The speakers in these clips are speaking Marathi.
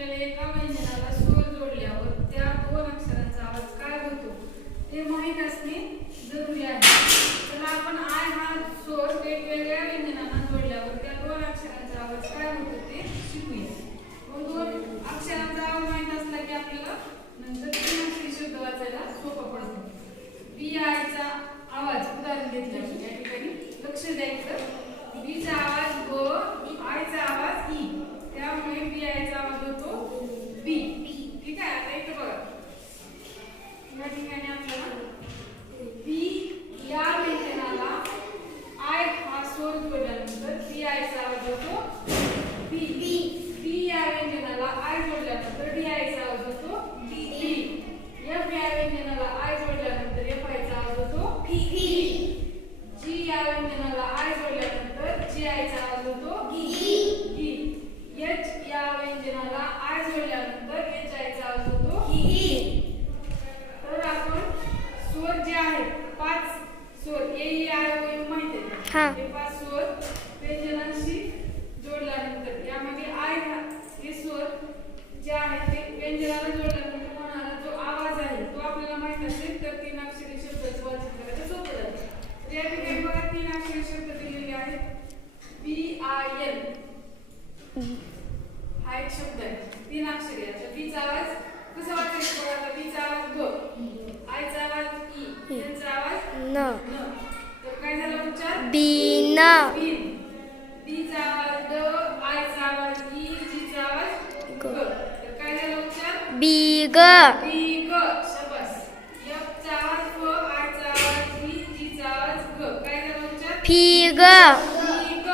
आपल्याला एका व्यंजनाला स्वर जोडल्यावर त्या दोन अक्षरांचा आवाज काय होतो ते माहीत असणे जरुरी आहे. तर आपण आय हा स्वर वेगवेगळ्या व्यंजनांना जोडल्यावर त्या दोन अक्षरांचा आवाज काय होतो ते शिकूया. मग दोन अक्षरांचा आवाज माहीत असला की आपल्याला नंतर तीन अक्षरी शब्द वाचायला सोपं पडतं. बी आयचा आवाज उदाहरण घेतलं आपण या ठिकाणी लक्ष द्यायचं. बीचा आवाज ब, आयचा आवाज ई, त्यामुळे बी आयचा आवाज होतो बी. ठीक आहे. आता इथे बघा या ठिकाणी आपल्याला बी या व्यंजनाला आय हा स्वर जोडल्यानंतर बी आयचा आवाज होतो बी. बी या व्यंजनाला आय जोडल्यानंतर डी आयचा आवाज होतो बी. एफ या व्यंजनाला आय जोडल्यानंतर एफ आयचा आवाज होतो जी. या व्यंजनाला आय जोडल्यानंतर जी आयचा आवाज होतो गी. एच या व्यंजनाला आय जोडल्यानंतर एच आयचा आवाज होतो ही. तर आपण स्वर जे आहेत पाच स्वर ए ई आय ओ यू माहिती आहे. हे पाच स्वर व्यंजनांशी जोडल्यानंतर यामध्ये आय हे स्वर जे आहेत ते व्यंजनाला जोडल्यानंतर होणारा जो आवाज आहे तो आपल्याला माहित असेल तर तीन अक्षरी शब्दाचं वाचन करायचं सोपं जातं. तर या ठिकाणी बघा तीन अक्षरी शब्द दिलेले आहेत. बी आय एल हा एक शब्द आहे तीन अक्षरी. आता बीचा आवाज कसा वाचायचा बघा. आता बीचा आवाज ब, आयचा आवाज ई, एलचा आवाज न. तर काय झालं उच्चार बीन. बीचा आवाज द, आयचा आवाज ई, जीचा आवाज ग. तर काय झालं उच्चार बीग. बीग. शाबास. एफचा आवाज फ, आयचा आवाज ई, जीचा आवाज ग. काय झालं उच्चार फीग. फीग.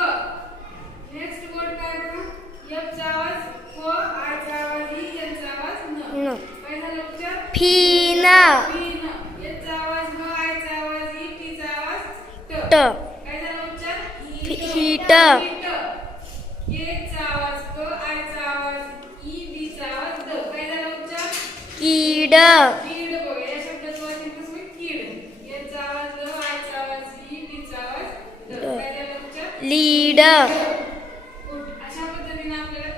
नेक्स्ट वर्ड काय बघा. एफचा आवाज फ, आयचा आवाज ई, एलचा आवाज न. काय झालं उच्चार फीन. फीन. एचचा आवाज ग, आयचा आवाज ई, टीचा आवाज ट. ट. काय झालं उच्चार हीट. हीट. केचा आवाज क, आयचा आवाज ई, बीचा आवाज द. काय झालं उच्चार कीड. कीड. बघा या शब्दाचं वाचन कसं होईल कीड. एचा आवाज ग, आयचा आवाज ई, बीचा आवाज द. काय झालं उच्चार लीड. अशा पद्धतीने आपल्याला